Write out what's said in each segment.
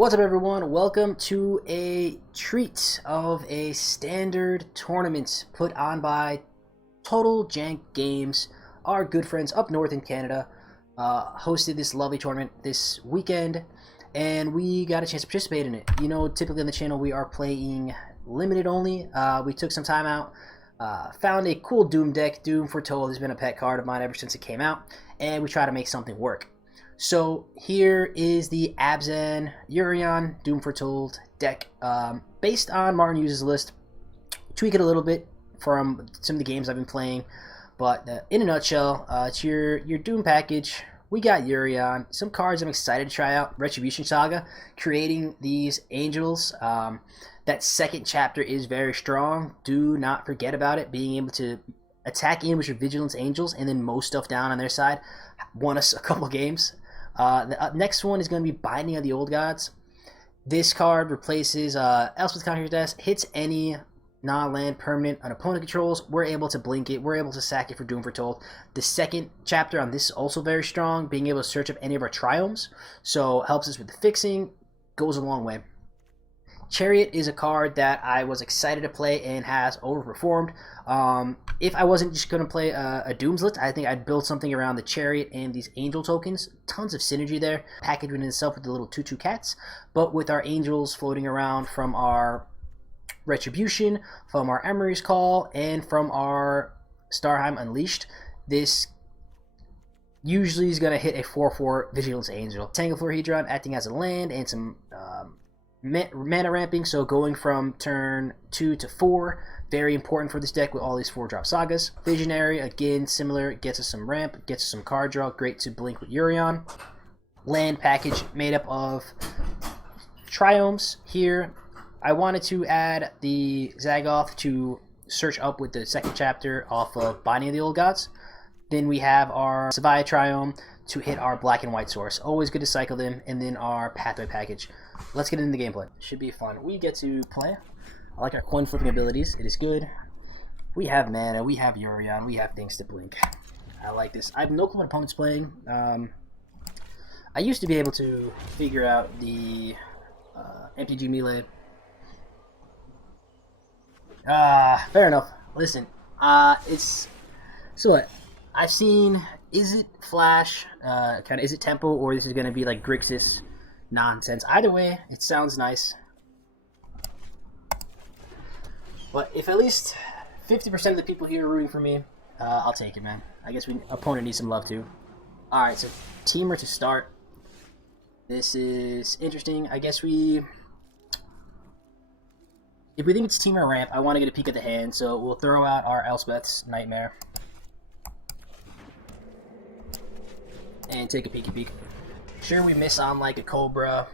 What's up, everyone? Welcome to a treat of a standard tournament put on by Total Jank Games. Our good friends up north in Canada hosted this lovely tournament this weekend, and we got a chance to participate in it. You know, typically on the channel we are playing limited only. We took some time out, found a cool Doom deck. Doom Foretold has been a pet card of mine ever since it came out, and we try to make something work. So here is the ABZAN Yorion Doom Foretold deck, based on Martin Hughes' list. Tweak it a little bit from some of the games I've been playing, but in a nutshell, it's your Doom package. We got Yorion, some cards I'm excited to try out. Retribution Saga, creating these angels. That second chapter is very strong. Do not forget about it. Being able to attack in with your Vigilance Angels and then mow stuff down on their side. Won us a couple games. The next one is going to be Binding of the Old Gods. This card replaces Elspeth Conqueror's, hits any non-land permanent an opponent controls. We're able to blink it. We're able to sack it for Doom Foretold. The second chapter on this is also very strong, being able to search up any of our triomes. So helps us with the fixing, goes a long way. Chariot is a card that I was excited to play and has overperformed. If I wasn't just going to play a Dooms list, I think I'd build something around the Chariot and these Angel tokens. Tons of synergy there. Packaged in itself with the little 2/2 cats, but with our Angels floating around from our Retribution, from our Emery's Call, and from our Starheim Unleashed. This usually is going to hit a 4/4 Vigilance Angel. Tangleflorhedron acting as a land and some mana ramping, so going from turn 2 to 4, very important for this deck with all these 4-drop sagas. Visionary, again, similar, gets us some ramp, gets us some card draw, great to blink with Yorion. Land package made up of triomes here. I wanted to add the Zagoth to search up with the second chapter off of Binding of the Old Gods. Then we have our Savia Triome to hit our black and white source. Always good to cycle them. And then our Pathway package. Let's get into the gameplay. Should be fun. We get to play. I like our coin flipping abilities. It is good. We have mana. We have Yorion. We have things to blink. I like this. I have no clue what opponent's playing. I used to be able to figure out the MTG melee. Fair enough. Listen. It's... So what? I've seen... Is it Flash? Kind of, is it Tempo? Or this is going to be like Grixis nonsense. Either way, it sounds nice. But if at least 50% of the people here are rooting for me, I'll take it, man. I guess opponent needs some love too. Alright, so Teamer to start. This is interesting. I guess if we think it's Teamer ramp, I want to get a peek at the hand, so we'll throw out our Elspeth's Nightmare. And take a peeky peek. Sure, we miss on like a Cobra.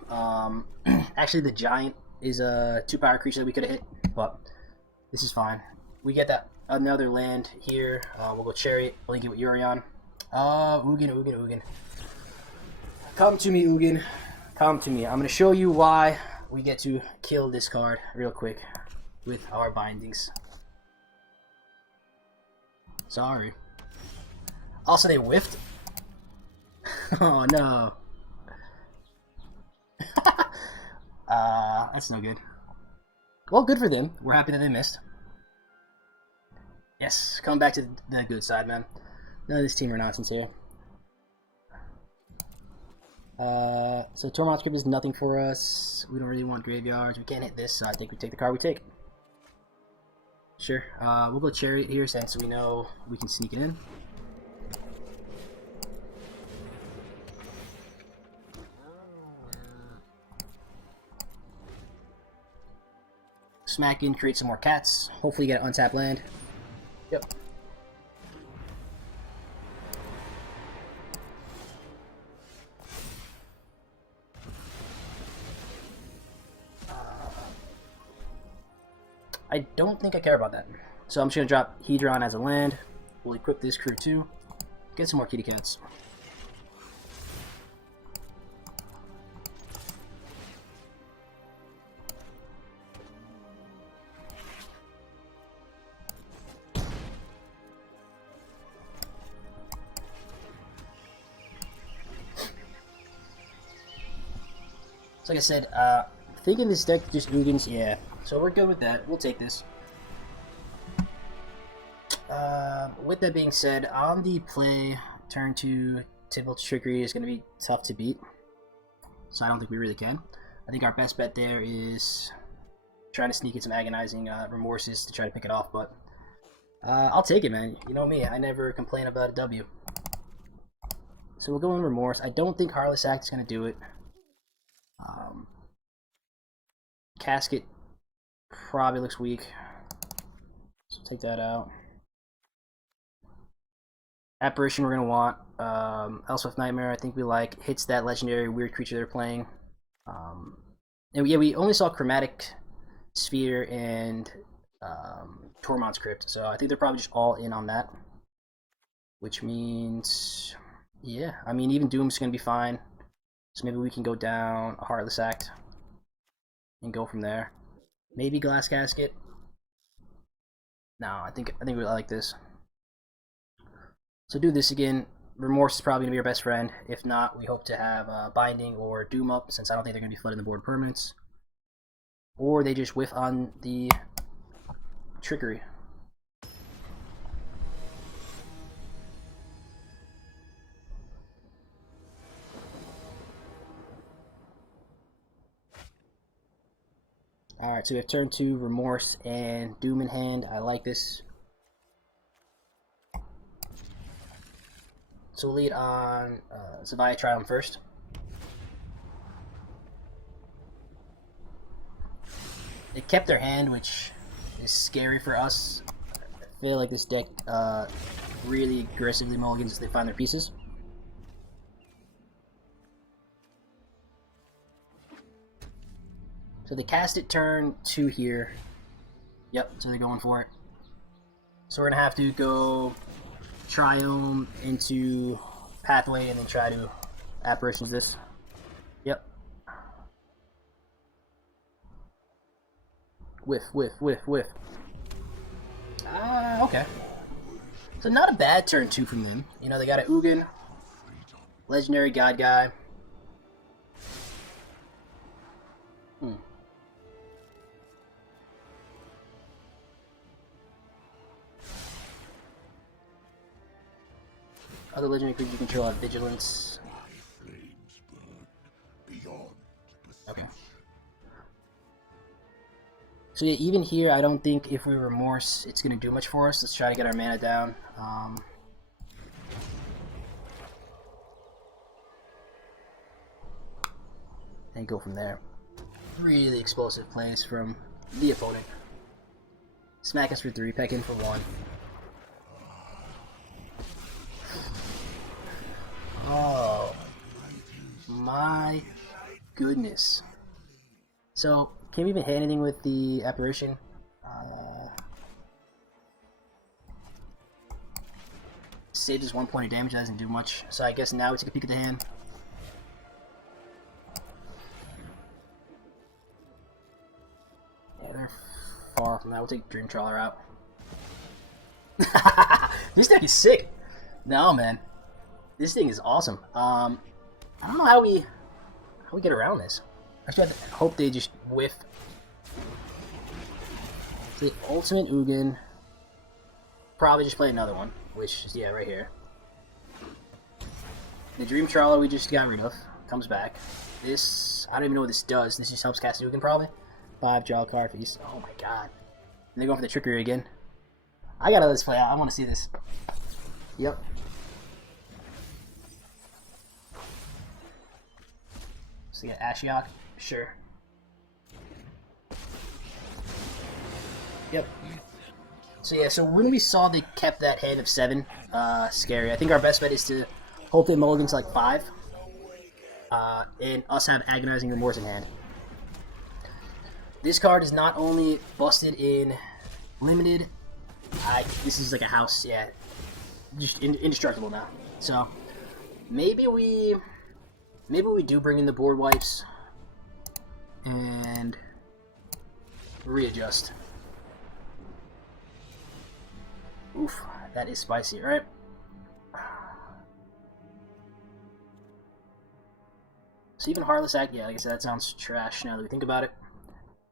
Actually, the Giant is a 2-power creature that we could have hit, but this is fine. We get that another land here. We'll go Chariot. Link it with Yorion. Ugin. Come to me, Ugin. Come to me. I'm going to show you why we get to kill this card real quick with our bindings. Sorry. Also, they whiffed. Oh, no. That's no good. Well, good for them. We're happy that they missed. Yes, come back to the good side, man. None of this Teamer nonsense here. So Tormod's Crypt is nothing for us. We don't really want graveyards. We can't hit this, so I think we take the card we take. Sure. We'll go Chariot here since we know we can sneak it in. Smack in, create some more cats. Hopefully get an untapped land. Yep. I don't think I care about that. So I'm just going to drop Hedron as a land. We'll equip this crew too. Get some more kitty cats. So like I said, thinking this deck just Ugins, yeah. So we're good with that. We'll take this. With that being said, on the play, turn 2, Typical Trickery is going to be tough to beat. So I don't think we really can. I think our best bet there is trying to sneak in some Agonizing Remorses to try to pick it off, but I'll take it, man. You know me, I never complain about a W. So we'll go in Remorse. I don't think Heartless Act is going to do it. Casket probably looks weak, so take that out. Apparition we're going to want. Elsewith Nightmare I think we like. Hits that legendary weird creature they're playing. And yeah, we only saw Chromatic Sphere and Tormod's Crypt, so I think they're probably just all in on that. Which means, yeah, I mean, even Doom's going to be fine. So maybe we can go down a Heartless Act and go from there. Maybe Glass Casket. No, I think we like this. So do this again. Remorse is probably going to be our best friend. If not, we hope to have Binding or Doom up, since I don't think they're going to be flooding the board permanents. Or they just whiff on the Trickery. Alright, so we have turn 2, Remorse, and Doom in hand. I like this. So we'll lead on Zavaya Triumph first. They kept their hand, which is scary for us. I feel like this deck really aggressively mulligans as they find their pieces. So they cast it turn 2 here. Yep, so they're going for it. So we're going to have to go Triome into Pathway and then try to Apparitions this. Yep. Whiff, whiff, whiff, whiff. Okay. So not a bad turn 2 from them. You know, they got a Ugin, Legendary God Guy. Other legendary creatures you control have Vigilance. Okay. So yeah, even here, I don't think if we Remorse, it's going to do much for us. Let's try to get our mana down. And go from there. Really explosive plays from the opponent. Smack us for 3, peck in for 1. Oh my goodness. So, can we even hit anything with the Apparition? Saved us 1 point of damage, that doesn't do much. So I guess now we take a peek at the hand. Yeah, they're far from that. We'll take Dream Trawler out. This deck is sick. No, man. This thing is awesome. I don't know how we get around this. I just hope they just whiff. The ultimate Ugin. Probably just play another one, which is, yeah, right here. The Dream Trawler we just got rid of comes back. This, I don't even know what this does. This just helps cast Ugin probably. 5 draw card feast. Oh my god. And they're going for the Trickery again. I gotta let this play out. I want to see this. Yep. So yeah, Ashiok, sure. Yep. So yeah, so when we saw they kept that hand of 7, scary. I think our best bet is to hope they mulligan to like 5, and us have Agonizing Remorse in hand. This card is not only busted in limited. This is like a house, yeah, just indestructible now. So maybe we do bring in the board wipes and readjust. Oof, that is spicy, right? So even Heartless Act, yeah, like I said, that sounds trash now that we think about it.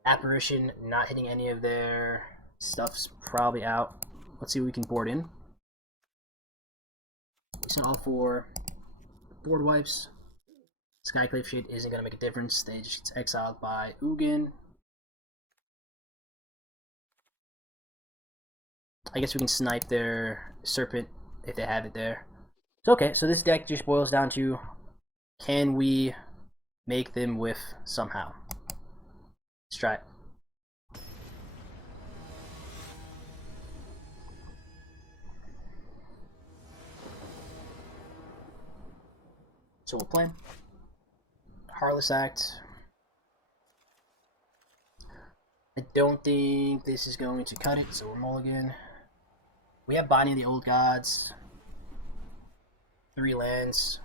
Apparition, not hitting any of their stuff's probably out. Let's see what we can board in. We sent all 4 board wipes. Skyclave Shade isn't going to make a difference. They just get exiled by Ugin. I guess we can snipe their Serpent if they have it there. So okay, so this deck just boils down to, can we make them whiff somehow? Let's try it. So we'll play Heartless Act. I don't think this is going to cut it, so we're mulligan. We have Binding of the Old Gods. 3 lands.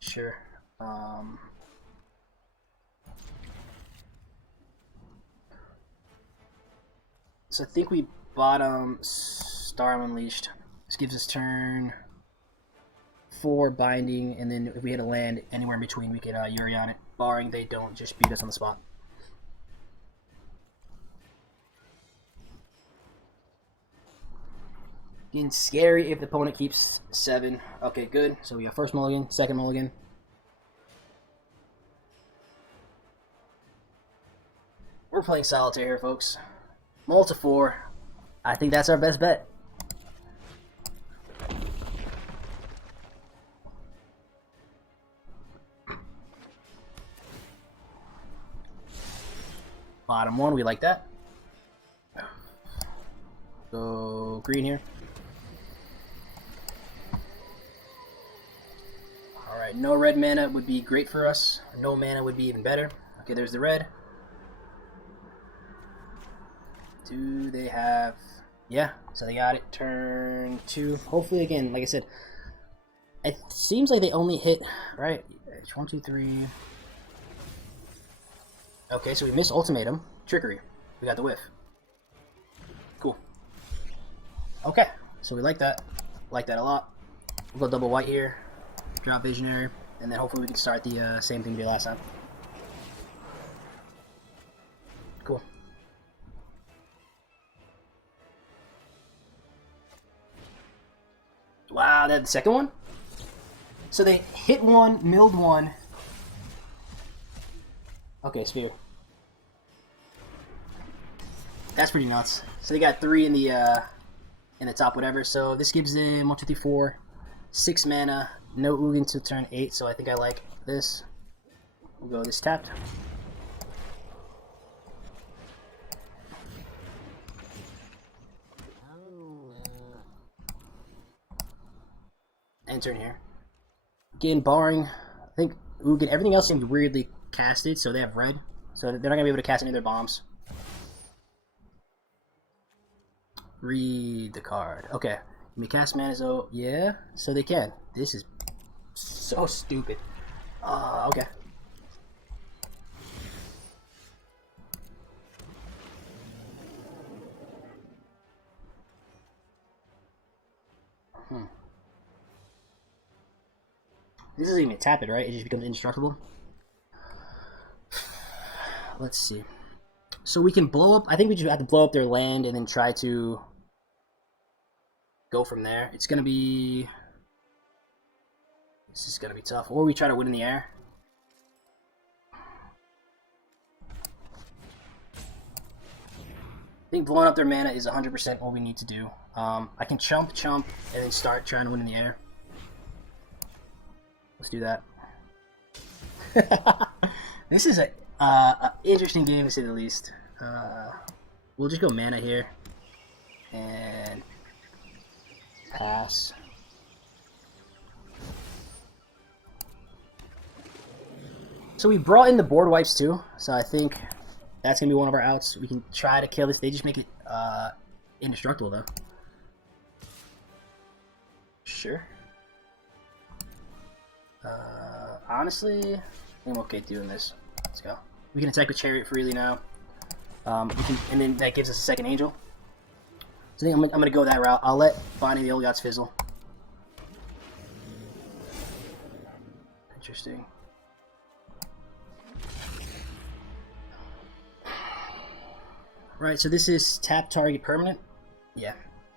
Sure. So I think we bottom Star Unleashed. This gives us turn 4 Binding, and then if we hit a land anywhere in between, we could Yorion it, barring they don't just beat us on the spot. Getting scary if the opponent keeps 7. Okay, good. So we have first mulligan, second mulligan. We're playing solitaire here, folks. Multi 4. I think that's our best bet. Bottom 1, we like that. Go green here. Alright, no red mana would be great for us. No mana would be even better. Okay, there's the red. Do they have... Yeah, so they got it. Turn 2. Hopefully, again, like I said, it seems like they only hit... Right, 1, 2, 3... Okay, so we missed Ultimatum. Trickery. We got the whiff. Cool. Okay, so we like that. Like that a lot. We'll go double white here. Drop Visionary. And then hopefully we can start the same thing we did last time. Cool. Wow, that's the second one? So they hit 1, milled 1. Okay, Sphere. That's pretty nuts. So they got 3 in the top whatever. So this gives them 1, 2, 3, 4, 6 mana. No Ugin till turn 8. So I think I like this. We'll go this tapped. End turn here. Again, barring, I think Ugin. Everything else seems weirdly casted. So they have red. So they're not gonna be able to cast any of their bombs. Read the card. Okay. Can we cast mana? So yeah. So they can. This is so stupid. Okay. This doesn't even tap it, right? It just becomes indestructible. Let's see. So we can blow up. I think we just have to blow up their land and then try to go from there. It's gonna be. This is gonna be tough. Or we try to win in the air. I think blowing up their mana is 100% what we need to do. I can chump, and then start trying to win in the air. Let's do that. This is a interesting game to say the least. We'll just go mana here and pass. So we brought in the board wipes too, so I think that's gonna be one of our outs. We can try to kill this. They just make it indestructible though. Sure. Honestly, I'm okay doing this. Let's go. We can attack with Chariot freely now. And then that gives us a second Angel. So I think I'm gonna go that route. I'll let Binding the Old Gods fizzle. Interesting. Right, so this is tap target permanent. Yeah.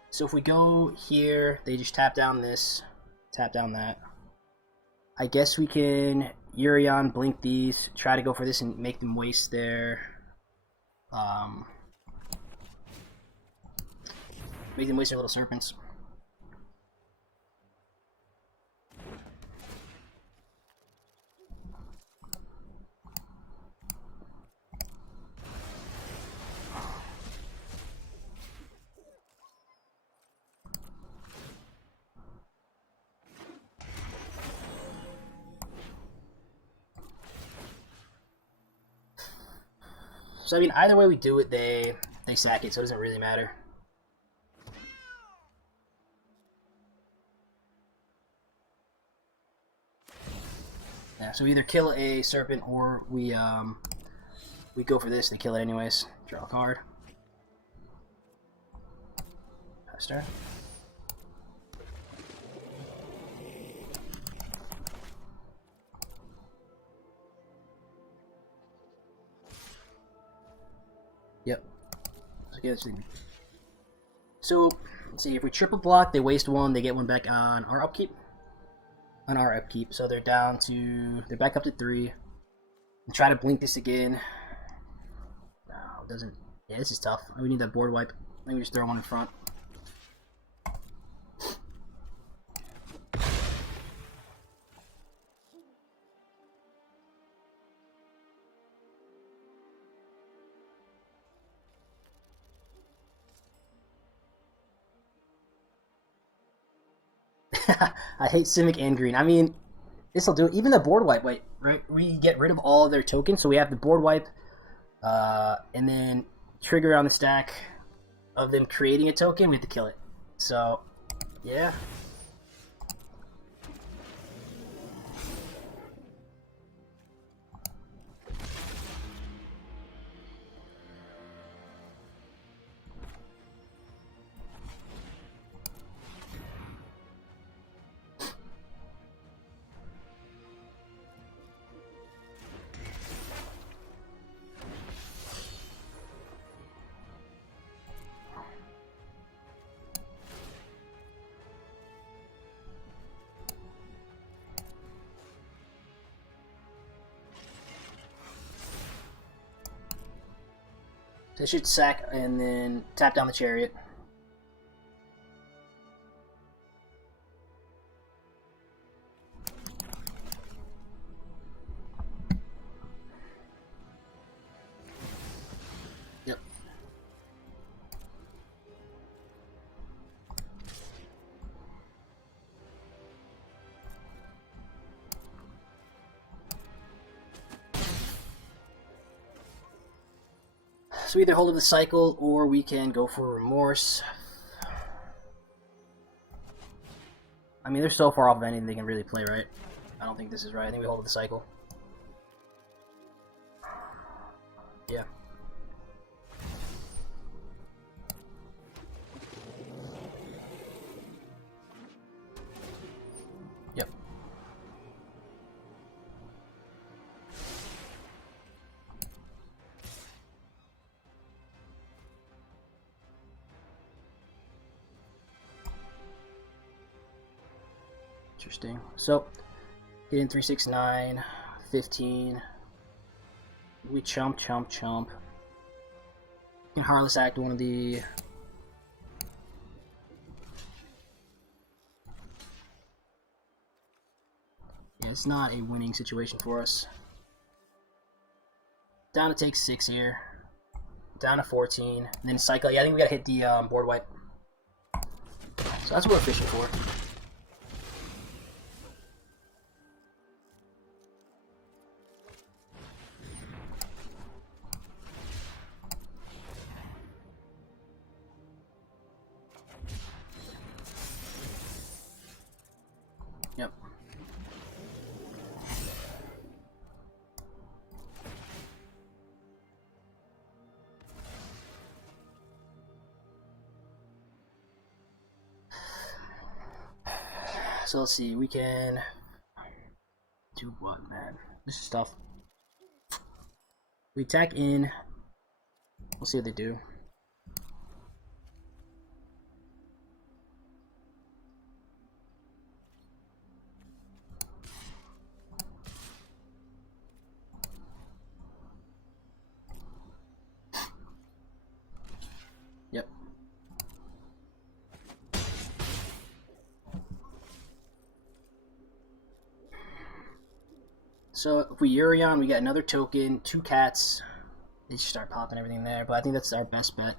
So if we go here, they just tap down this, tap down that. I guess we can Yorion, blink these, try to go for this and make them waste their little serpents. So I mean, either way we do it, they sack it, so it doesn't really matter. Yeah, so we either kill a serpent or we go for this. They kill it anyways. Draw a card. Pass turn. Yep. So let's see, if we triple block, they waste one, they get one back on our upkeep. So they're back up to 3. And try to blink this again. No, it doesn't. Yeah, this is tough. We need that board wipe. I think we just throw one in front. I hate Simic and green. I mean, this'll do it. Even the board wipe, right? We get rid of all of their tokens, so we have the board wipe, and then trigger on the stack of them creating a token. We have to kill it. So, yeah. They should sack and then tap down the chariot. Yep. So either hold of the cycle or we can go for remorse. I mean, they're so far off of anything they can really play, right? I don't think this is right. I think we hold of the cycle. Yeah. Yep. Interesting. So, get in 3, 6, 9, 15. We chump. You can Heartless Act one of the... Yeah, it's not a winning situation for us. Down to take 6 here. Down to 14. And then cycle. Yeah, I think we gotta hit the board wipe. So that's what we're fishing for. Yep. So let's see, we can do what, man? This is tough. We attack in. We'll see what they do. So if we Yorion, we got another token, 2 cats. They just start popping everything there, but I think that's our best bet.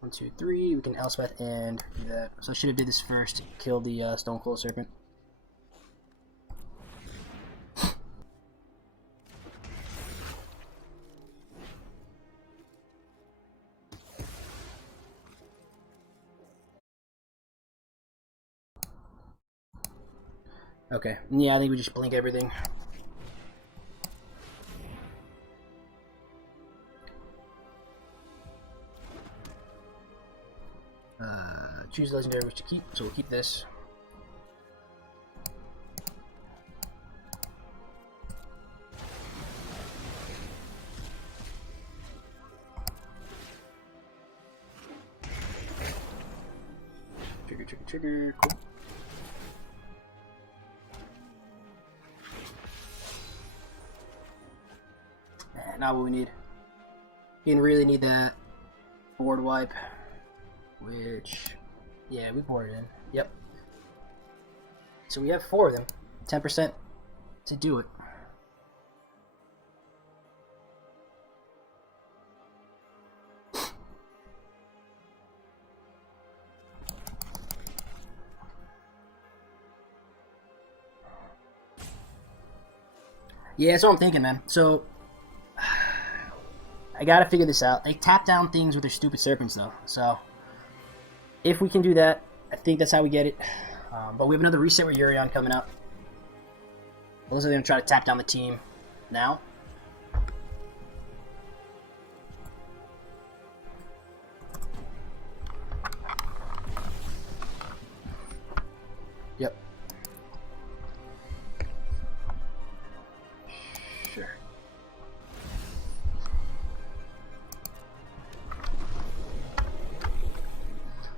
1, 2, 3. We can Elspeth and do that. So I should have did this first. Kill the Stone Cold Serpent. Okay. Yeah, I think we just blink everything. Choose legendary which to keep, so we'll keep this. Trigger, trigger, trigger. Cool. Not what we need. We didn't really need that board wipe, which, yeah, we boarded in. Yep. So we have 4 of them. 10% to do it. Yeah, that's what I'm thinking, man. So I gotta figure this out. They tap down things with their stupid serpents, though. So if we can do that, I think that's how we get it. But we have another reset with Yorion coming up. Those are going to try to tap down the team now. Yep. Sure.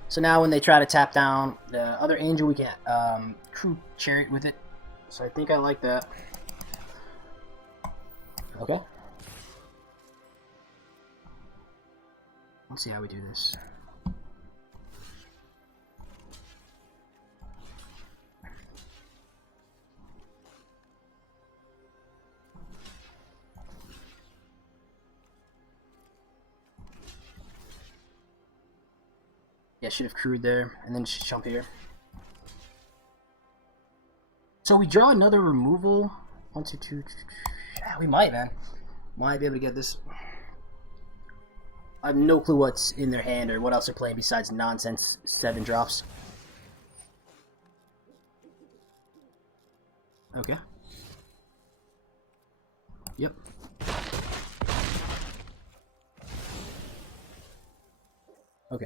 So now when they try to tap down the other angel, we can crew chariot with it. So I think I like that. Okay. Let's see how we do this. Yeah, should have crewed there and then just jump here. So we draw another removal. 1, 2, 2. Yeah, we might, man. Might be able to get this. I have no clue what's in their hand or what else they're playing besides nonsense 7 drops. Okay. Yep. Okay.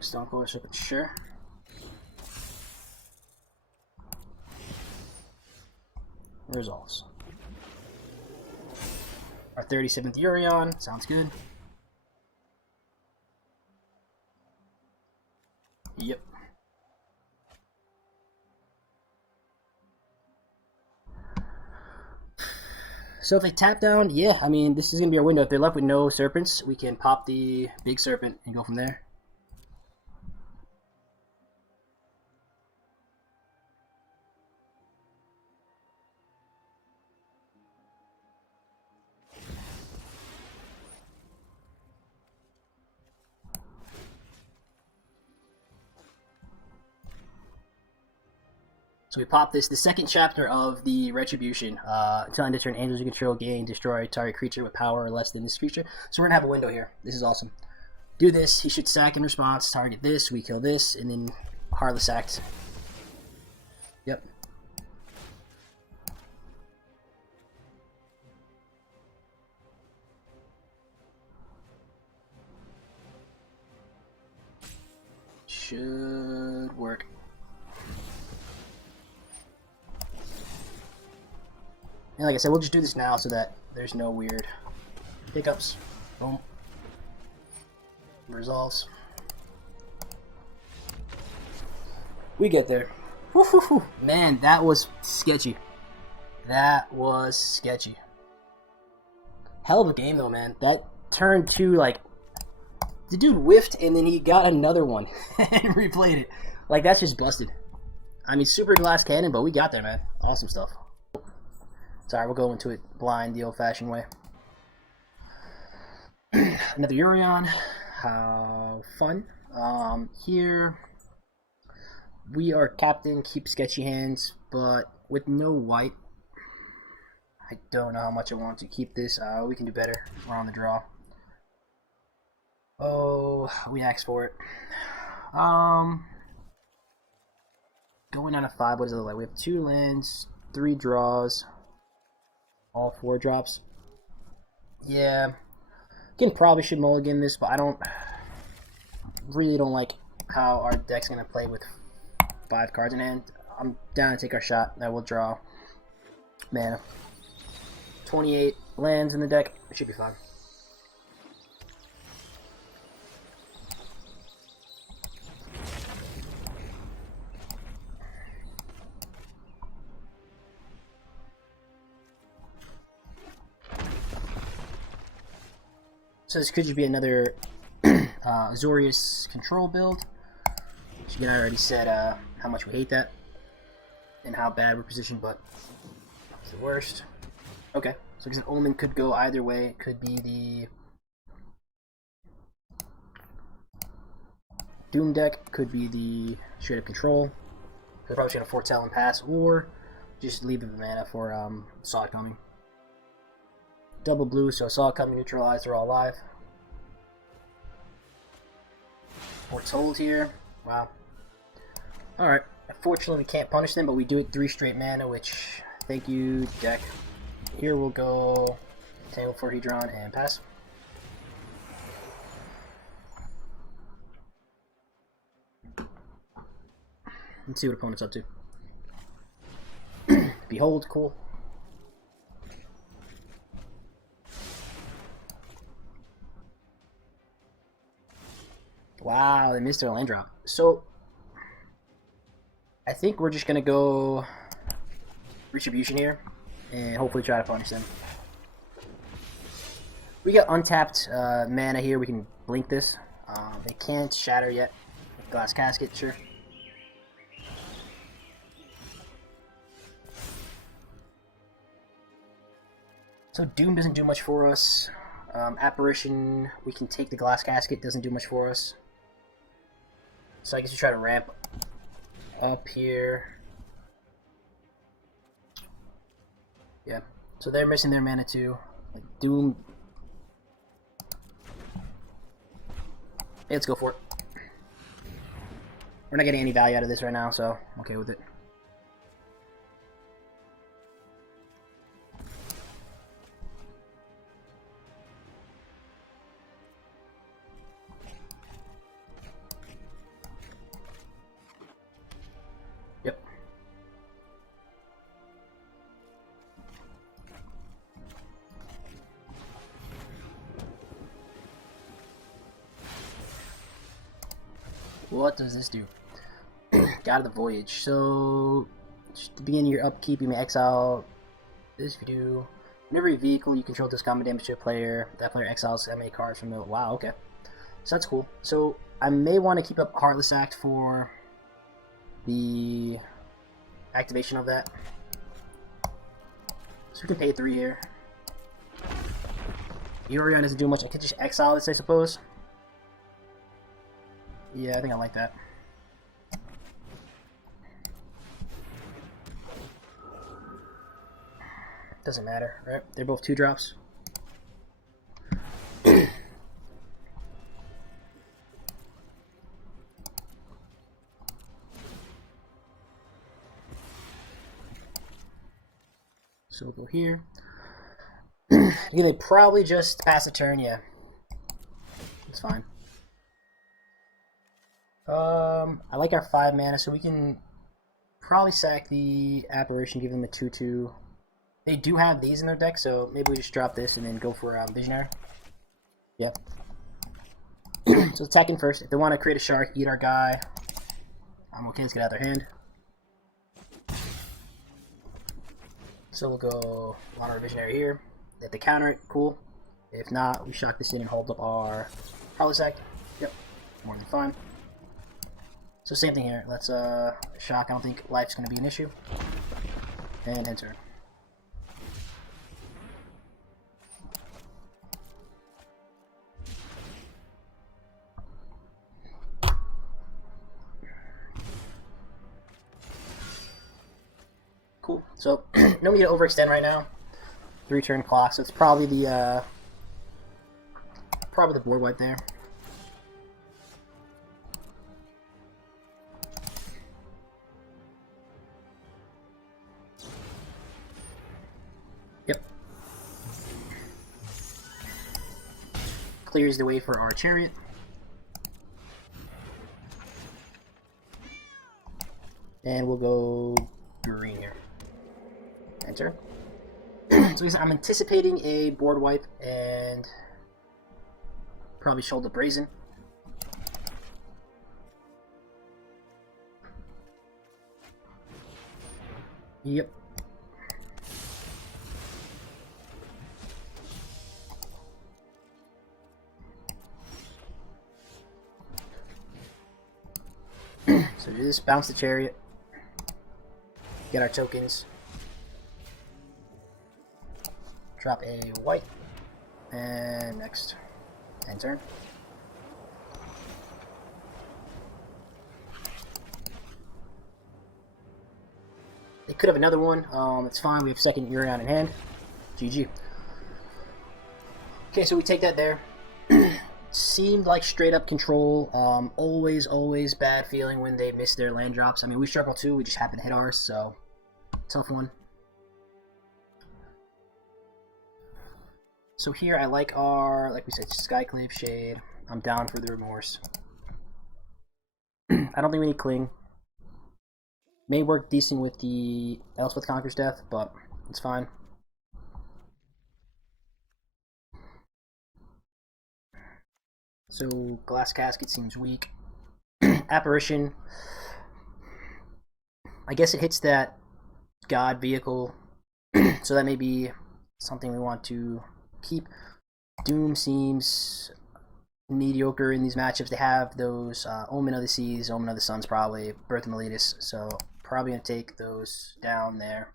Stone Cold Serpent, sure. Results. Our 37th Yorion, sounds good. Yep. So if they tap down, yeah, I mean, this is going to be our window. If they're left with no serpents, we can pop the big serpent and go from there. So we pop this, the second chapter of the Retribution. Until end of turn, angels you control gain, destroy target creature with power or less than this creature. So we're going to have a window here. This is awesome. Do this, he should sack in response, target this, we kill this, and then Heartless Act. Yep. Should work. And like I said, we'll just do this now so that there's no weird hiccups. Boom. Resolves. We get there. Woo-hoo-hoo. Man, that was sketchy. That was sketchy. Hell of a game though, man. That turn 2, like, the dude whiffed and then he got another one and replayed it. Like, that's just busted. I mean, super glass cannon, but we got there, man. Awesome stuff. Sorry, we'll go into it blind the old-fashioned way. Another Yorion. How fun. Here we are captain, keep sketchy hands, but with no white. I don't know how much I want to keep this. We can do better. We're on the draw. Oh, we asked for it. Going down to 5, what does it look like? We have 2 lands, 3 draws, all 4 drops. Yeah. Again, probably should mulligan this, but I really don't like how our deck's going to play with 5 cards in hand. I'm down to take our shot. I will draw mana. 28 lands in the deck. It should be fine. So this could just be another Azorius control build. Which again, I already said how much we hate that and how bad we're positioned, but it's the worst. Okay, so like I said, Omen could go either way. It could be the Doom deck, could be the straight up control. They're probably going to foretell and pass, or just leave the mana for Saw coming. Double blue, so Saw coming neutralized, they're all alive. Foretold here. Wow. Alright. Unfortunately, we can't punish them, but we do it 3 straight mana, which, thank you, deck. Here we'll go Tangle for Hedron and pass. Let's see what opponent's up to. Behold, cool. Wow, they missed their land drop. So, I think we're just going to go Retribution here, and hopefully try to punish them. We got untapped mana here, we can blink this. They can't shatter yet. Glass Casket, sure. So Doom doesn't do much for us. Apparition, we can take the Glass Casket, doesn't do much for us. So I guess we try to ramp up here. Yeah, so they're missing their mana too. Like Doom. Hey, let's go for it. We're not getting any value out of this right now, so I'm okay with it. Yep. What does this do? God of the Voyage. So, just to begin your upkeep, you may exile this. If you do, whenever your vehicle you control does combat damage to a player, that player exiles that many cards from the. Wow, okay. So that's cool. So I may want to keep up Heartless Act for the activation of that. So we can pay 3 here. Yorion doesn't do much. I could just exile this, I suppose. Yeah, I think I like that. Doesn't matter, right? They're both 2 drops. So we'll go here. Again, they probably just pass a turn, yeah. It's fine. I like our 5 mana, so we can probably sack the Apparition, give them a 2/2. They do have these in their deck, so maybe we just drop this and then go for Visionary. Yep. So attacking first. If they want to create a shark, eat our guy, I'm okay. Let's get out of their hand. So we'll go on our Visionary here. If they counter it, cool. If not, we shock this in and hold up our Heartless Act. Yep, more than fine. So same thing here. Let's shock. I don't think life's going to be an issue. And enter. Cool. So no need to overextend right now. 3-turn clock, so it's probably the board wipe there. Yep. Clears the way for our chariot. And we'll go green here. Enter. So I'm anticipating a board wipe and probably Shoulder Brazen. Yep. So do this, bounce the chariot, get our tokens, drop a white, and next, enter. They could have another one. It's fine. We have second Yorion in hand. GG. Okay, so we take that there. Seemed like straight up control. Always bad feeling when they miss their land drops. I mean, we struggle too. We just happen to hit ours, so tough one. So here I like our, like we said, Skyclave Shade. I'm down for the Remorse. I don't think we need Cling. May work decent with the Elspeth Conquers Death, but it's fine. So Glass Casket seems weak. Apparition. I guess it hits that God vehicle, so that may be something we want to keep. Doom seems mediocre in these matchups. They have those Omen of the Seas, Omen of the Suns, probably Birth of Meletus, so probably gonna take those down there.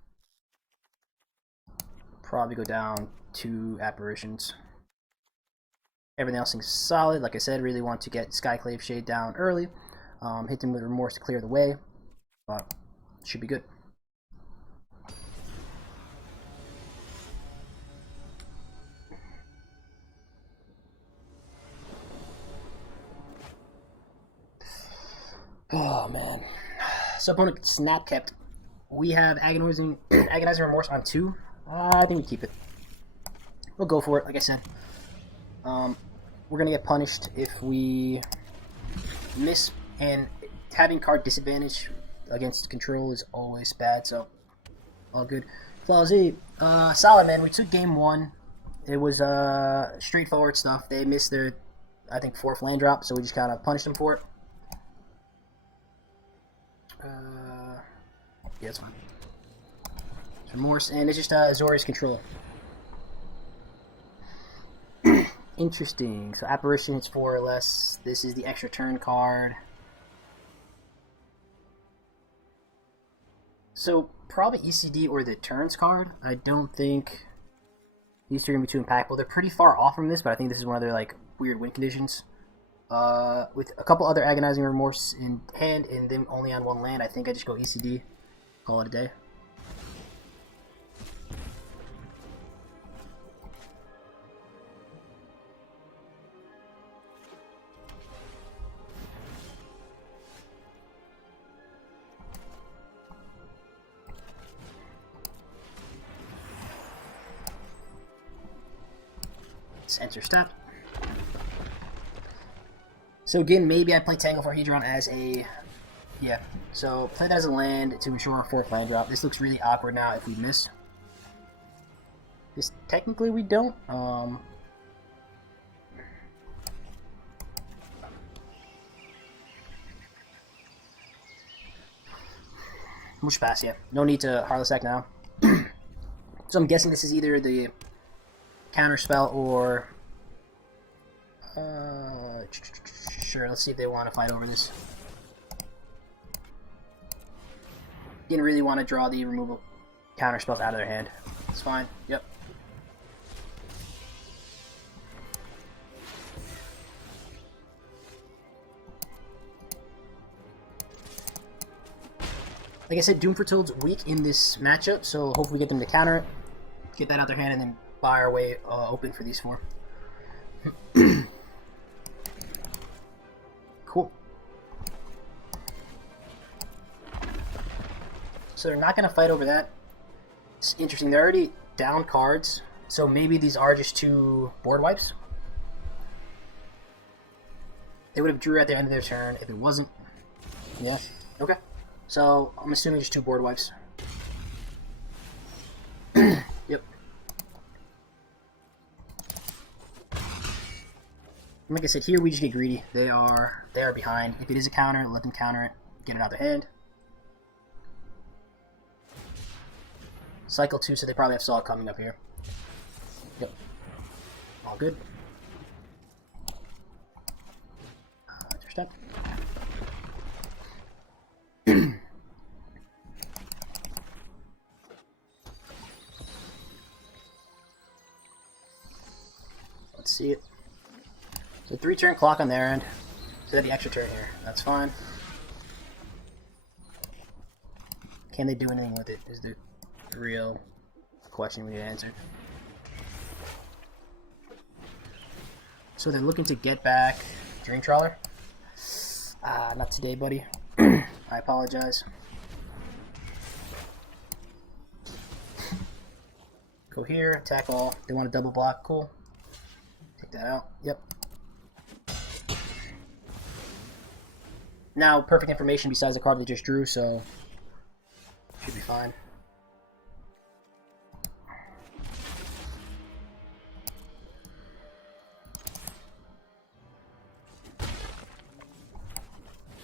Probably go down 2 Apparitions. Everything else seems solid. Like I said, really want to get Skyclave Shade down early. Hit them with Remorse to clear the way, but should be good. Oh man. So opponent snap kept. We have agonizing Remorse on 2. I think we keep it. We'll go for it, like I said. We're gonna get punished if we miss, and having card disadvantage against control is always bad, so all good. Flawsy, solid man. We took game 1. It was straightforward stuff. They missed their, I think, 4th land drop, so we just kind of punished them for it. Yeah, it's fine. Remorse, and it's just Azorius control. Interesting. So Apparition hits 4 or less. This is the extra turn card. So probably ECD or the turns card. I don't think these 2 are going to be too impactful. They're pretty far off from this, but I think this is one of their like weird win conditions. With a couple other Agonizing Remorse in hand and them only on 1 land, I think I just go ECD. Call it a day. Enter step. So again, maybe I play Tangle for Hedron as a, yeah. So play that as a land to ensure a 4th land drop. This looks really awkward now if we miss. This technically we don't. Mush pass, yeah. No need to Heartless Act now. So I'm guessing this is either the counter spell or sure, let's see if they want to fight over this. Didn't really want to draw the removal counter spells out of their hand. It's fine. Yep. Like I said, Doom Foretold's weak in this matchup, so hopefully we get them to counter it, get that out their hand, and then buy our way open for these 4. Cool. So they're not going to fight over that. It's interesting. They're already down cards, so maybe these are just 2 board wipes. They would have drew at the end of their turn if it wasn't. Yeah. Okay. So I'm assuming just 2 board wipes. Yep. Like I said, here we just get greedy. They are behind. If it is a counter, let them counter it. Get it out their hand. Cycle 2, so they probably have Saw coming up here. Yep. All good. Step. Let's see it. So 3-turn clock on their end. So the extra turn here. That's fine. Can they do anything with it? Is the real question we need answered. So they're looking to get back Dream Trawler. Not today, buddy. I apologize. Go here, attack all. They want a double block. Cool. Take that out. Yep. Now, perfect information besides the card they just drew, so should be fine.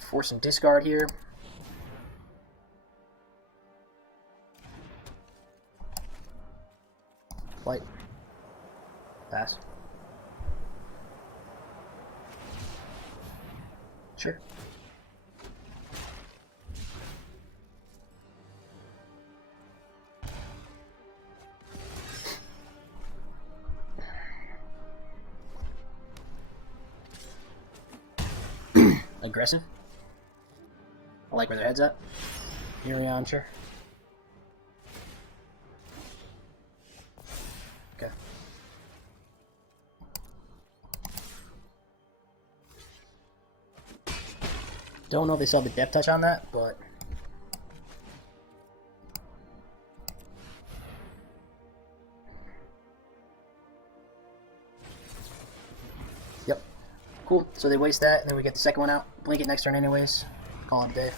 Force some discard here. White. Pass. Sure. Aggressive. I like where their head's at. Yorion, sure. Okay. Don't know if they saw the depth touch on that, but yep. Cool. So they waste that, and then we get the second one out. Blink it next turn anyways. Call it a day.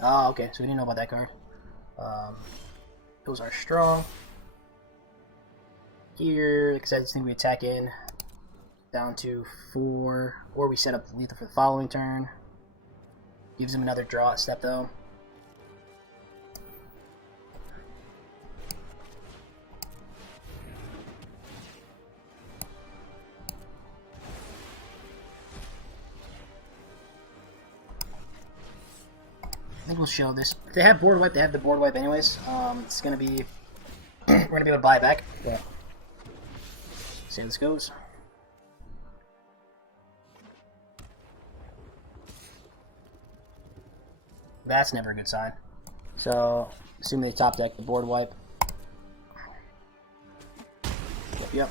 Oh, okay. So we didn't know about that card. Those are strong. Here, because I just think we attack in down to 4, or we set up lethal for the following turn. Gives him another draw step though. I think we'll show this. If they have board wipe, they have the board wipe anyways. It's gonna be we're gonna be able to buy it back. Yeah. See how this goes. That's never a good sign. So, assuming they top deck the board wipe. Yep.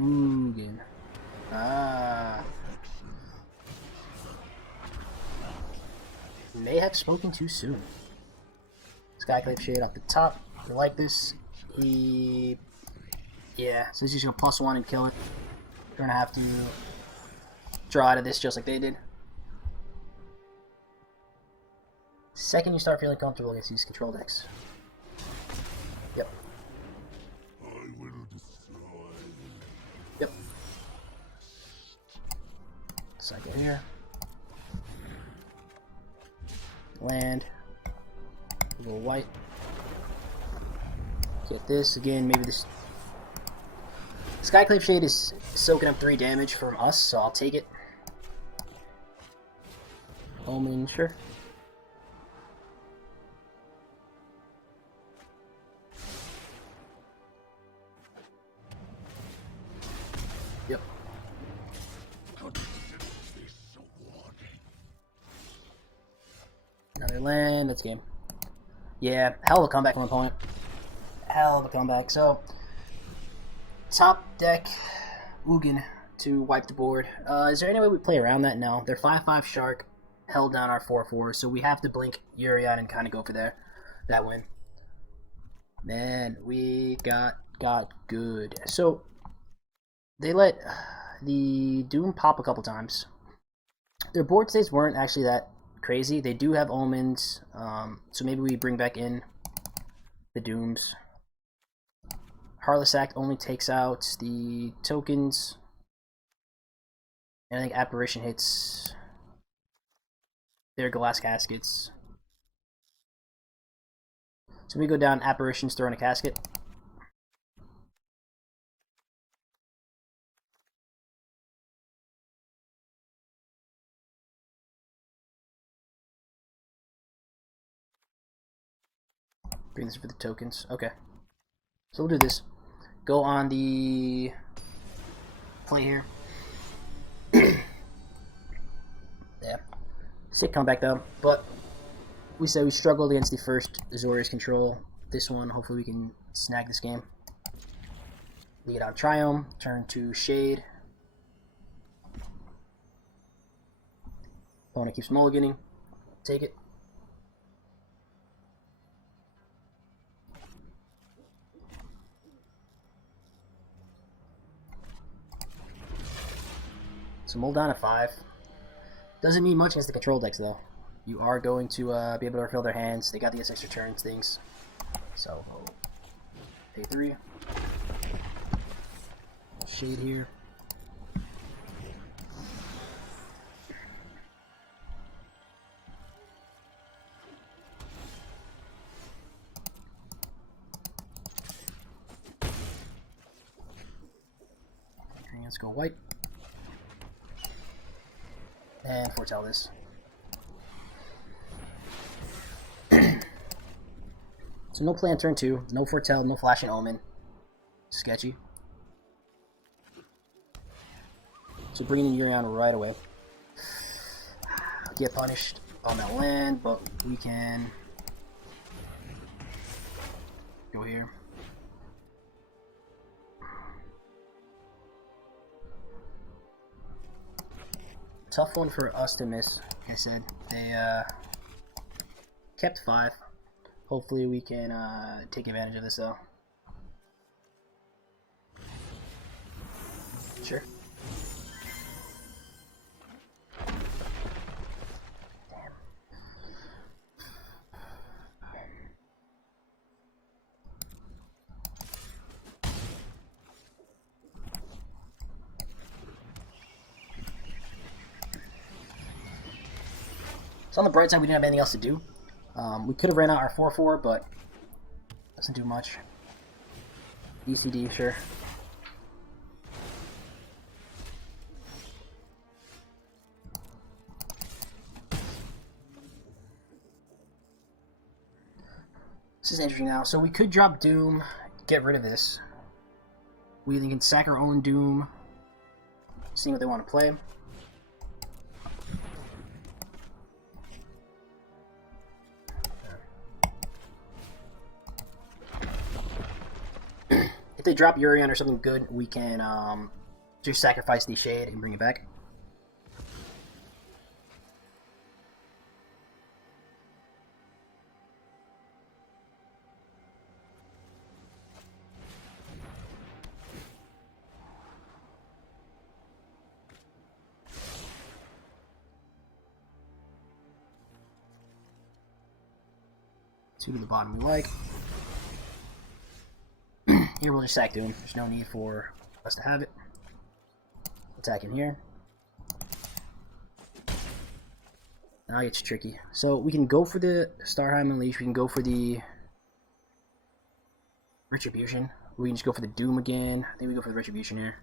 Ooh, good. Ah. May have spoken too soon. Skyclave Shade off the top. I like this. Yeah, so he's just gonna +1 and kill it. We're gonna have to draw out of this just like they did. Second you start feeling comfortable against these control decks. Yep. Yep. Cycle here. Land. A little white. Get this again. Maybe this Skyclave Shade is soaking up 3 damage from us, so I'll take it. Omen, sure. Yep. Another land. That's game. Yeah, hell of a comeback from opponent. Hell of a comeback. So, top deck, Ugin to wipe the board. Is there any way we play around that? No. They're 5/5 Shark, held down our 4/4, so we have to blink Yorion and kind of go for that win. Man, we got good. So, they let the Doom pop a couple times. Their board states weren't actually that crazy. They do have Omens, so maybe we bring back in the Dooms. Heartless Act only takes out the tokens, and I think Apparition hits their Glass Caskets. So we go down Apparitions, throwing a casket. Bring this for the tokens. Okay. So we'll do this. Go on the play here. Yeah. Sick comeback though. But we said we struggled against the first Azorius control. This one, hopefully we can snag this game. We get out Triome, turn to Shade. Opponent keeps mulliganing. Take it. So mull down at 5. Doesn't mean much against the control decks though. You are going to be able to refill their hands. They got the extra turns things. So pay 3. Shade here. Okay, let's go white. And foretell this. So no play on turn 2, no foretell, no flash and omen. Sketchy. So bringing in Yorion right away. Get punished on that land, but we can go here. Tough one for us to miss. Like I said, they kept 5. Hopefully we can take advantage of this though. Sure. Damn. So on the bright side, we didn't have anything else to do. We could have ran out our 4/4, but doesn't do much. ECD, sure. This is interesting now. So we could drop Doom, get rid of this. We can sack our own Doom, see what they want to play. If they drop Yorion or something good, we can just sacrifice the Shade and bring it back. Two to the bottom we like. Here we'll just sack Doom. There's no need for us to have it. Attack in here. Now it gets tricky. So we can go for the Kaldheim Unleash. We can go for the Retribution. We can just go for the Doom again. I think we go for the Retribution here.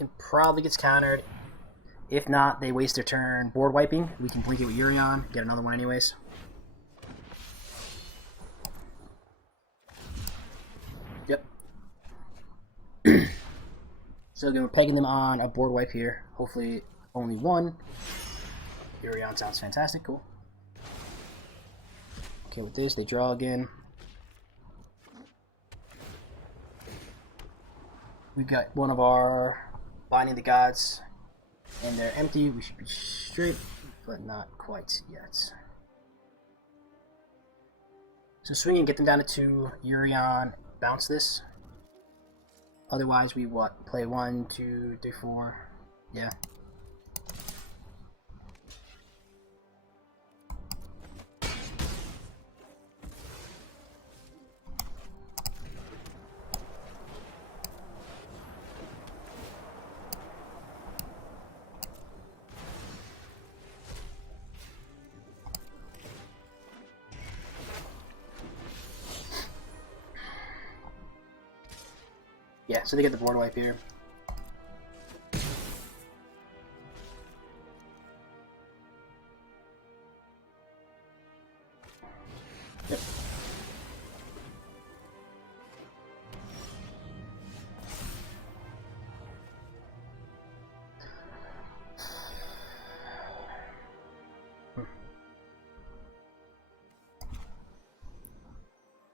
It probably gets countered. If not, they waste their turn board wiping. We can blink it with Yorion, get another one anyways. Yep. So again, we're pegging them on a board wipe here. Hopefully only one. Yorion sounds fantastic, cool. Okay, with this, they draw again. We got one of our Binding the Gods, and they're empty. We should be straight, but not quite yet. So swing and get them down to 2. Yorion, bounce this. Otherwise, we what? Play 1, 2, 3, 4. Yeah. Yeah, so they get the board wipe here. Yep.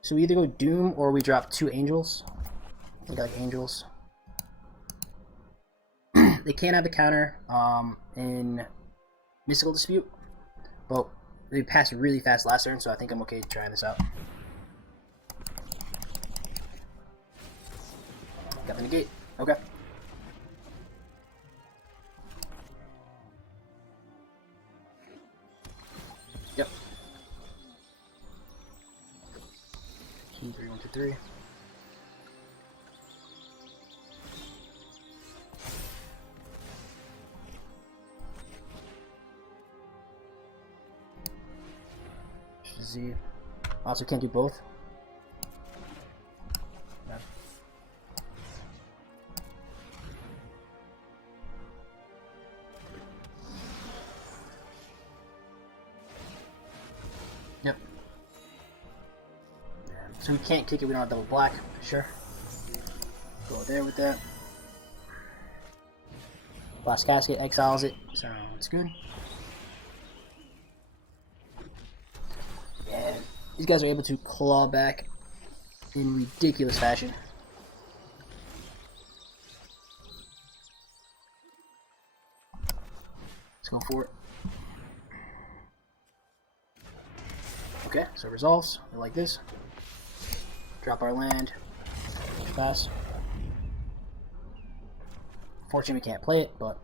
So we either go Doom or we drop 2 Angels. I think I like Angels. They can't have the counter in Mystical Dispute, but they passed really fast last turn, so I think I'm okay trying this out. Got the negate. Okay. Yep. 2, 3, 1, 2, 3. Z. Also can't do both. Yeah. Yep. So we can't kick it, we don't have double black, sure. Go there with that. Blast Casket exiles it, so it's good. And these guys are able to claw back in ridiculous fashion. Let's go for it. Okay, so resolves. We like this. Drop our land. Pass. Fortunately, we can't play it, but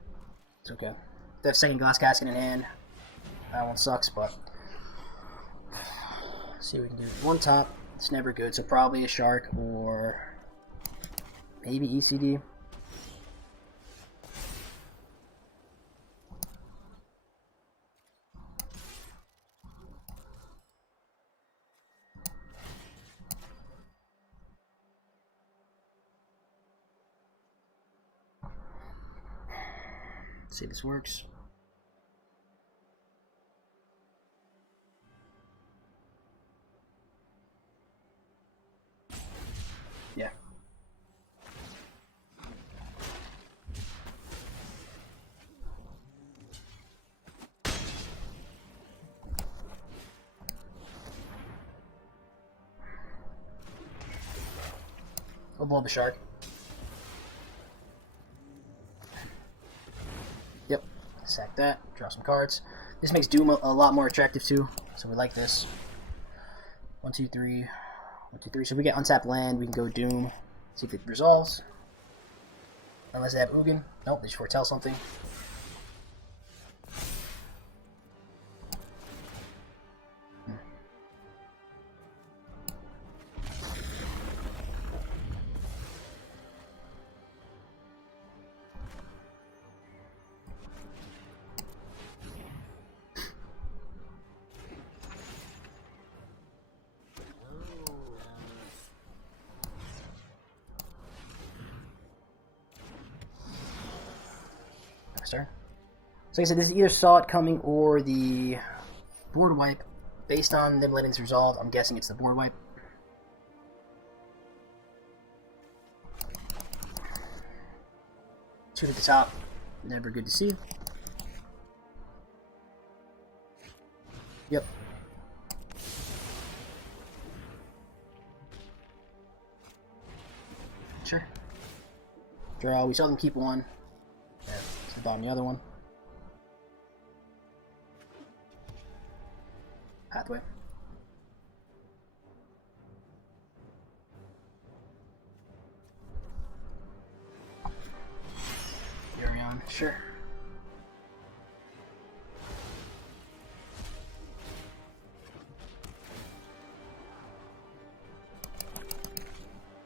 it's okay. They have second Glass Casket in hand. That one sucks, but let's see what we can do. One top. It's never good, so probably a Shark or maybe ECD. Let's see if this works. Yeah. We'll blow up the Shark. Yep. Sack that. Draw some cards. This makes Doom a lot more attractive too, so we like this. 1, 2, 3. 1, 2, 3. So if we get untapped land, we can go Doom. See if it resolves. Unless they have Ugin. Nope, they just foretell something. turn. So like I said, this is either saw it coming or the board wipe. Based on them letting this resolve, I'm guessing it's the board wipe. Two at the top, never good to see. Yep. Sure. Draw. We saw them keep one. Yeah, it's the bottom of the other one. Pathway. Yorion. Sure.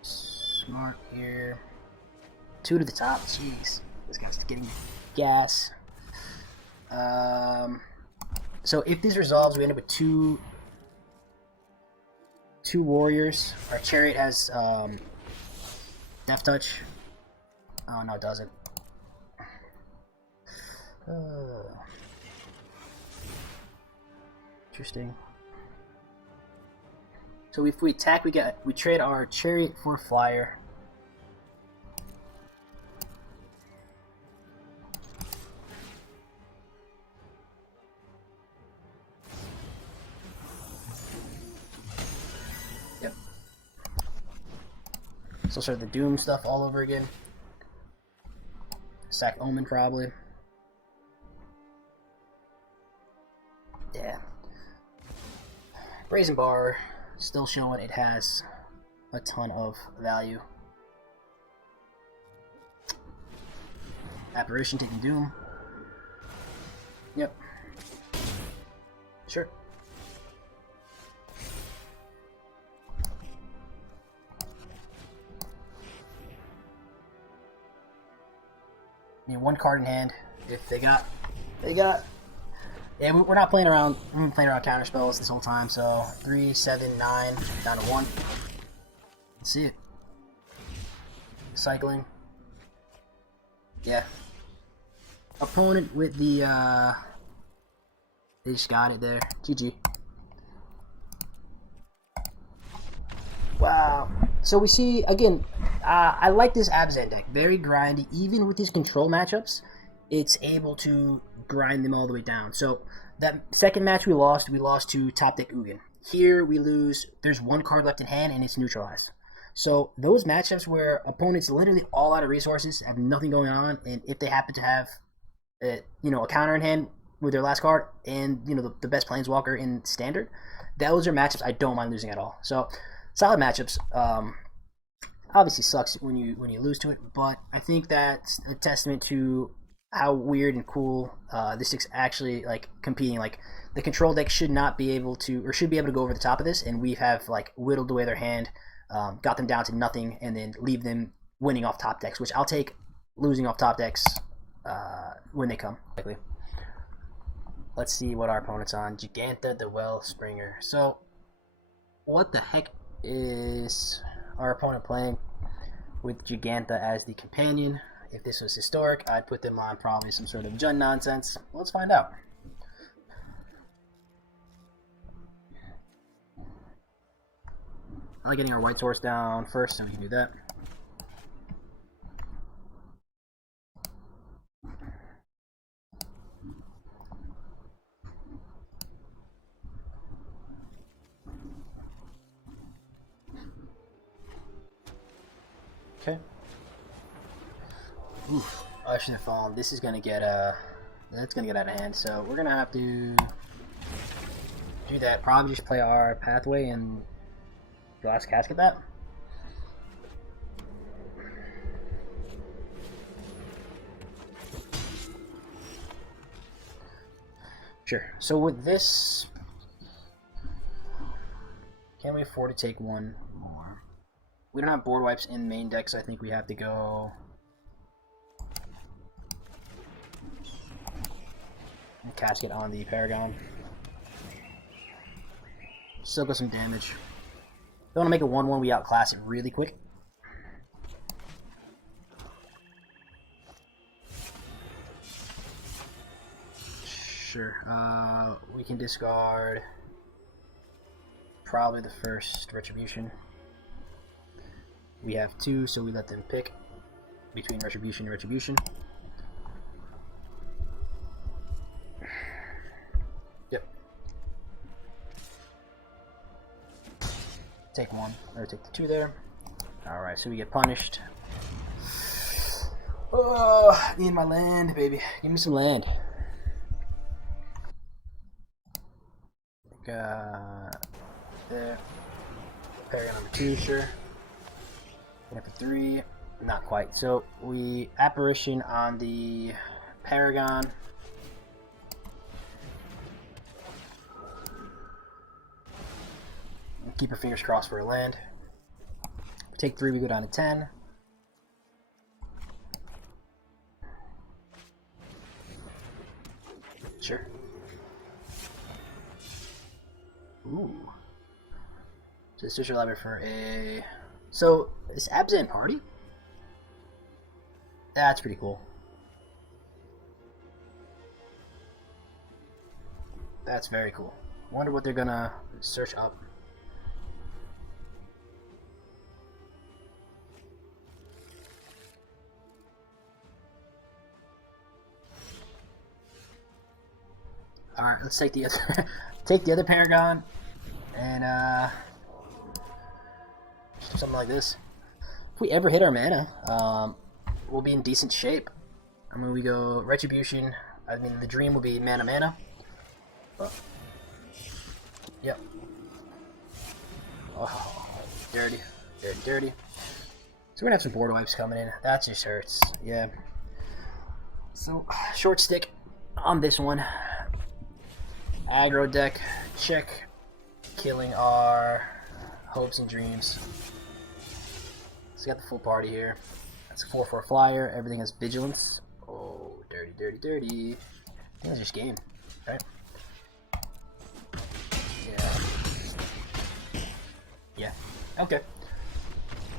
Smart here. Two to the top. Jeez. This guy's getting gas. So if this resolves, we end up with two warriors. Our chariot has death touch. Oh no, it doesn't. Interesting. So if we attack, we trade our chariot for flyer. Yep. So sort of the Doom stuff all over again. Sack Omen probably. Yeah. Brazen Bar still showing it has a ton of value. Apparition taking Doom. Yep. Sure. Need one card in hand. If they got. Yeah, we're not playing around. We've been playing around counter spells this whole time. So 3, 7, 9, down to 1. Let's see it. Cycling. Yeah. Opponent with the. They just got it there. GG. Wow. So we see again. I like this ABZAN deck. Very grindy. Even with these control matchups, it's able to grind them all the way down. So that second match we lost to top deck Ugin. Here we lose. There's one card left in hand and it's neutralized. So those matchups where opponents literally all out of resources, have nothing going on, and if they happen to have a counter in hand with their last card and the best planeswalker in standard, those are matchups I don't mind losing at all. So solid matchups. Obviously sucks when you lose to it, but I think that's a testament to how weird and cool this deck's actually like competing. Like the control deck should not be able to, or should be able to go over the top of this, and we have like whittled away their hand, got them down to nothing, and then leave them winning off top decks, which I'll take losing off top decks when they come. Let's see what our opponent's on. Giganta the Wellspringer. So what the heck is our opponent playing with Giganta as the companion? If this was historic, I'd put them on probably some sort of Jund nonsense. Let's find out. I like getting our white source down first, so we can do that. Okay. Oof. I should have fallen. This is gonna get that's gonna get out of hand. So we're gonna have to do that. Probably just play our pathway and glass casket that. Sure. So with this, can we afford to take one more? We don't have board wipes in main deck, so I think we have to go casket on the Paragon. Still got some damage. Don't want to make a 1-1, we outclass it really quick. Sure. We can discard probably the first Retribution. We have 2, so we let them pick between Retribution and Retribution. Yep. Take 1, or take the 2 there. Alright, so we get punished. Oh, need my land, baby. Give me some land. There. Paragon number 2, sure. And for 3, not quite. So we Apparition on the Paragon. Keep our fingers crossed for a land. We take 3, we go down to 10. Sure. Ooh. So this is your library for a... So, is ABZAN Party? That's pretty cool. That's very cool. Wonder what they're gonna search up. Alright, let's take the other take the other Paragon and something like this. If we ever hit our mana, we'll be in decent shape. I mean, we go Retribution. I mean, the dream will be mana. Oh. Yep. Oh, dirty. So we're gonna have some board wipes coming in. That just hurts. Yeah. So short stick on this one. Aggro deck, check. Killing our hopes and dreams. So we got the full party here. That's a 4/4 flyer. Everything has vigilance. Oh, dirty. I think that's just game, right? Yeah. Okay.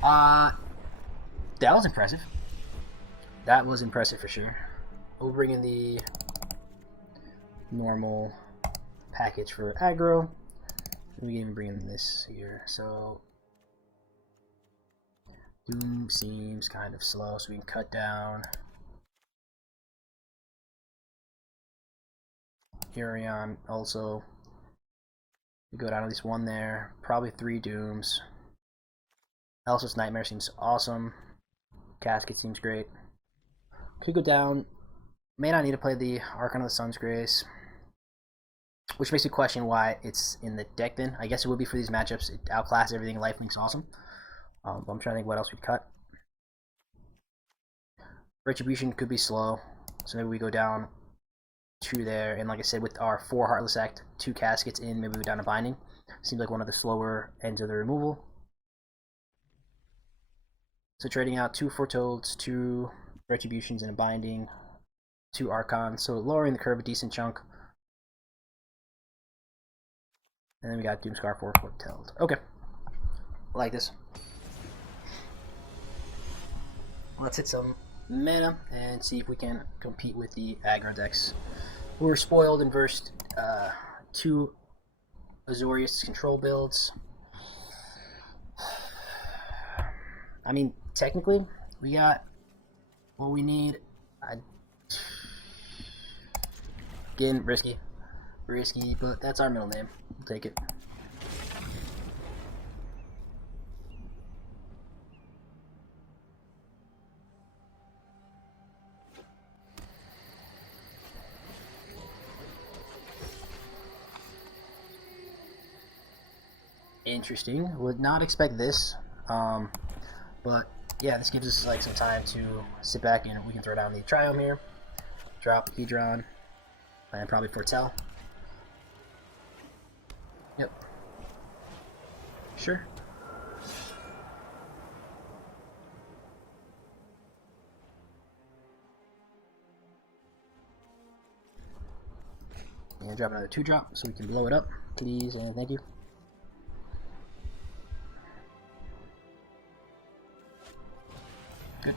That was impressive. That was impressive for sure. We'll bring in the normal package for aggro. We can even bring in this here. So Doom seems kind of slow, so we can cut down Yorion. Also, we go down at least 1 there. Probably 3 Dooms. Elsa's Nightmare seems awesome. Casket seems great. Could go down. May not need to play the Archon of the Sun's Grace, which makes me question why it's in the deck then. I guess it would be for these matchups. It outclasses everything. Lifelink's awesome. But I'm trying to think what else we'd cut. Retribution could be slow, so maybe we go down 2 there. And like I said, with our 4 Heartless Act, 2 Caskets in, maybe we go down to Binding. Seems like one of the slower ends of the removal. So trading out 2 Foretold, 2 Retributions, and a Binding, 2 Archons. So lowering the curve a decent chunk. And then we got Doomscar 4 Foretold. Okay. Like this. Let's hit some mana and see if we can compete with the aggro decks. We were spoiled and versed 2 Azorius control builds. I mean, technically, we got what we need. Again, risky, but that's our middle name. We'll take it. Interesting. Would not expect this, but yeah, this gives us like some time to sit back and we can throw down the Triome here, drop Hedron, and probably Foretell. Yep. Sure. And drop another 2-drop so we can blow it up, please, and thank you. Good.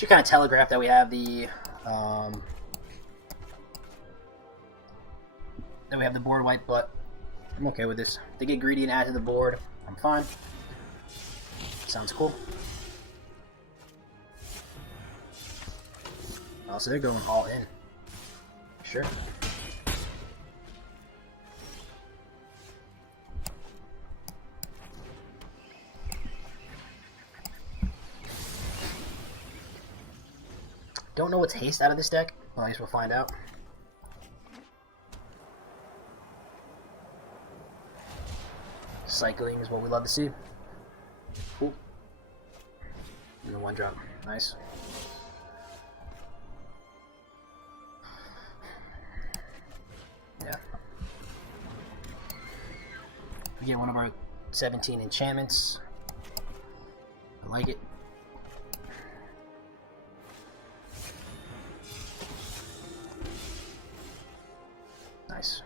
Should kind of telegraph that we have the board wipe, but I'm okay with this. They get greedy and add to the board. I'm fine. Sounds cool. Oh, so they're going all in. Sure. Don't know what's haste out of this deck. Well, I guess we'll find out. Cycling is what we love to see. Cool. And the one drop. Nice. Yeah. We get one of our 17 enchantments. I like it. Nice.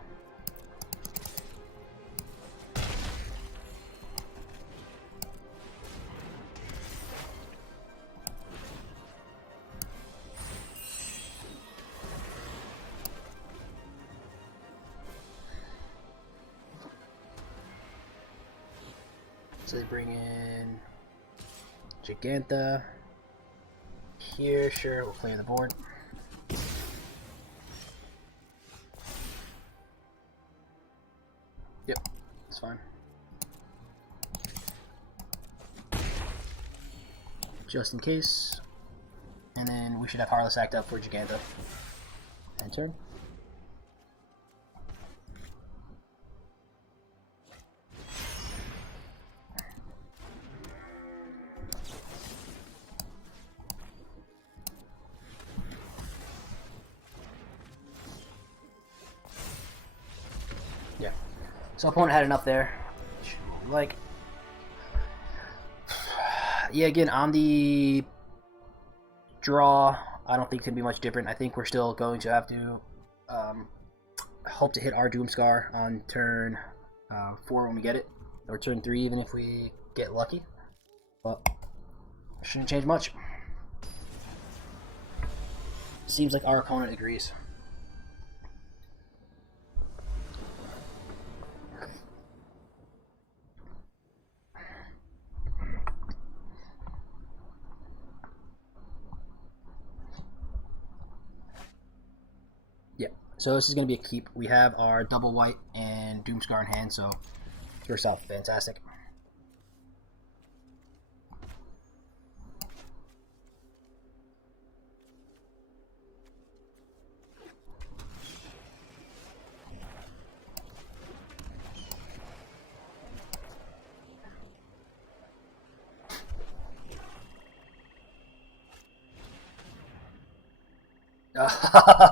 So they bring in Giganta here. Sure, we'll clear the board. Yep, that's fine. Just in case. And then we should have Heartless Act up for Giganta. End turn. Yeah. So opponent had enough there. Like, yeah, again, on the draw, I don't think it's going to be much different. I think we're still going to have to hope to hit our Doomscar on turn 4 when we get it, or turn 3 even if we get lucky. But shouldn't change much. Seems like our opponent agrees. Yeah, so this is going to be a keep. We have our double white and Doomscar in hand, so first off, fantastic.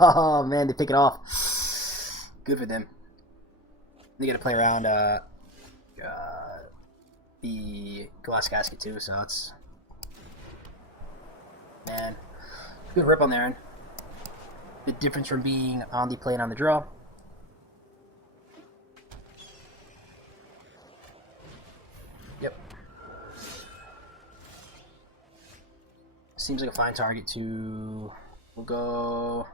Oh man, they pick it off. Good for them. They get to play around the glass casket too, so it's, man, good rip on their end. The difference from being on the play and on the draw. Yep. Seems like a fine target to. We'll go.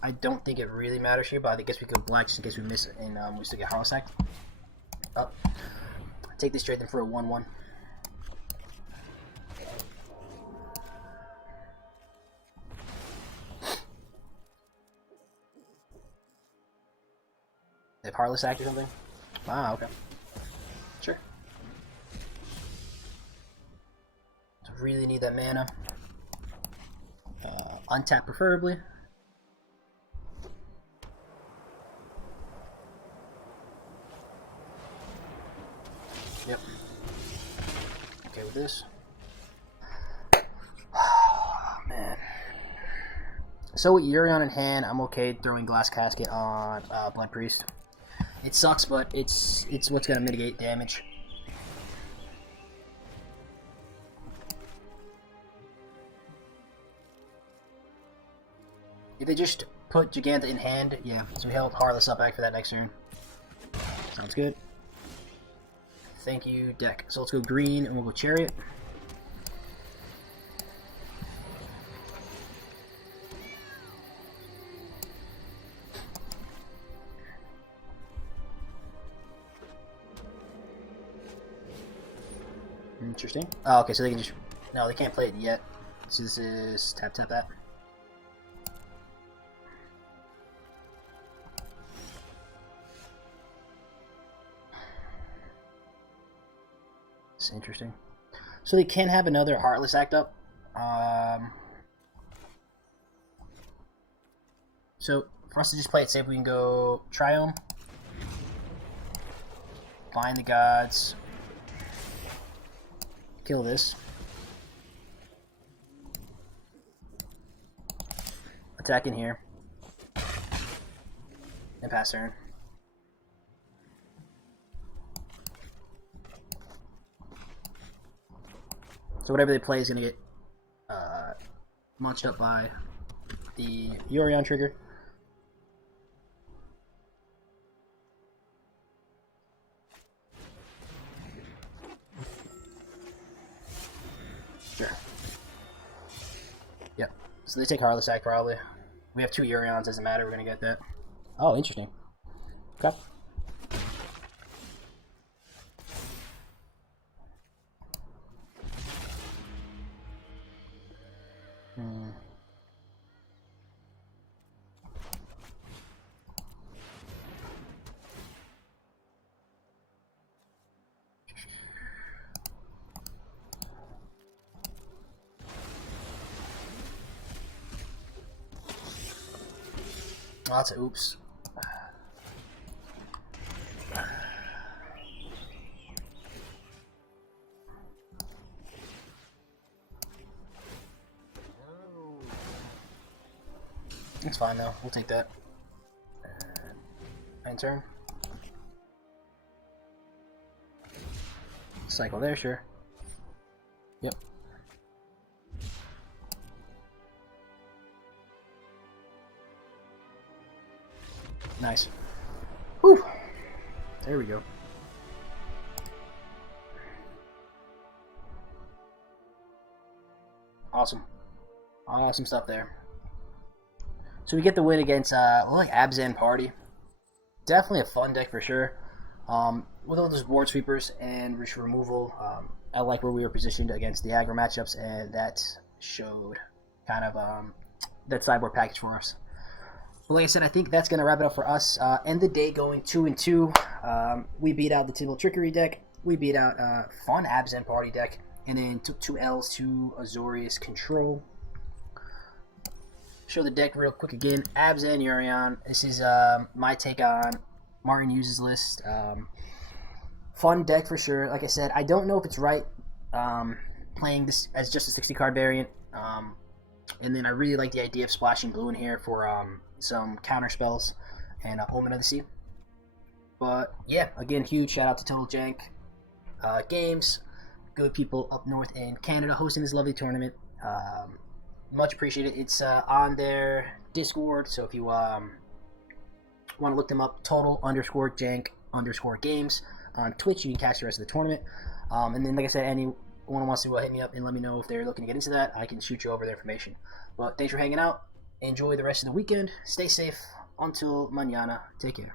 I don't think it really matters here, but I guess we could black just in case we miss it and we still get Heartless Act. Up. Take this straight then for a 1/1. They have Heartless Act or something? Ah, okay. Sure. Really need that mana. Untap preferably. Yep. Okay with this. Man. So with Yorion in hand, I'm okay throwing Glass Casket on Blood Priest. It sucks, but it's what's gonna mitigate damage. If they just put Giganta in hand, yeah, so we held Heartless up back for that next turn. Sounds good. Thank you, deck. So let's go green and we'll go Chariot. Interesting. Oh, okay, so they can just... No, they can't play it yet. So this is tap that. It's interesting. So they can have another Heartless Act up. So for us to just play it safe, we can go Triome, Bind the Gods, kill this, attack in here, and pass turn. So whatever they play is going to get munched up by the Yorion trigger. Sure. Yep. So they take Heartless Act probably. We have 2 Yorions, doesn't matter, we're going to get that. Oh, interesting. Okay. Oh, that's an oops. It's fine though, we'll take that. End turn. Cycle there, sure. Yep. Nice. Whew. There we go. Awesome. Awesome stuff there. So we get the win against like ABZAN Party. Definitely a fun deck for sure. With all those board sweepers and rich removal, I like where we were positioned against the aggro matchups, and that showed kind of that sideboard package for us. But like I said, I think that's going to wrap it up for us. End the day going 2-2. We beat out the Typical Trickery deck. We beat out fun ABZAN Party deck, and then took 2 L's to Azorius Control. Show the deck real quick again. ABZAN Yorion. This is my take on Martin Hughes' list. Fun deck for sure. Like I said, I don't know if it's right playing this as just a 60-card variant. And then I really like the idea of splashing blue in here for some counter spells and Omen of the Sea. But yeah, again, huge shout out to Total Jank Games. Good people up north in Canada hosting this lovely tournament. Much appreciated. It's on their Discord, so if you want to look them up, Total_Jank_Games on Twitch, you can catch the rest of the tournament. And then, like I said, anyone wants to hit me up and let me know if they're looking to get into that, I can shoot you over their information. But thanks for hanging out. Enjoy the rest of the weekend. Stay safe. Until mañana. Take care.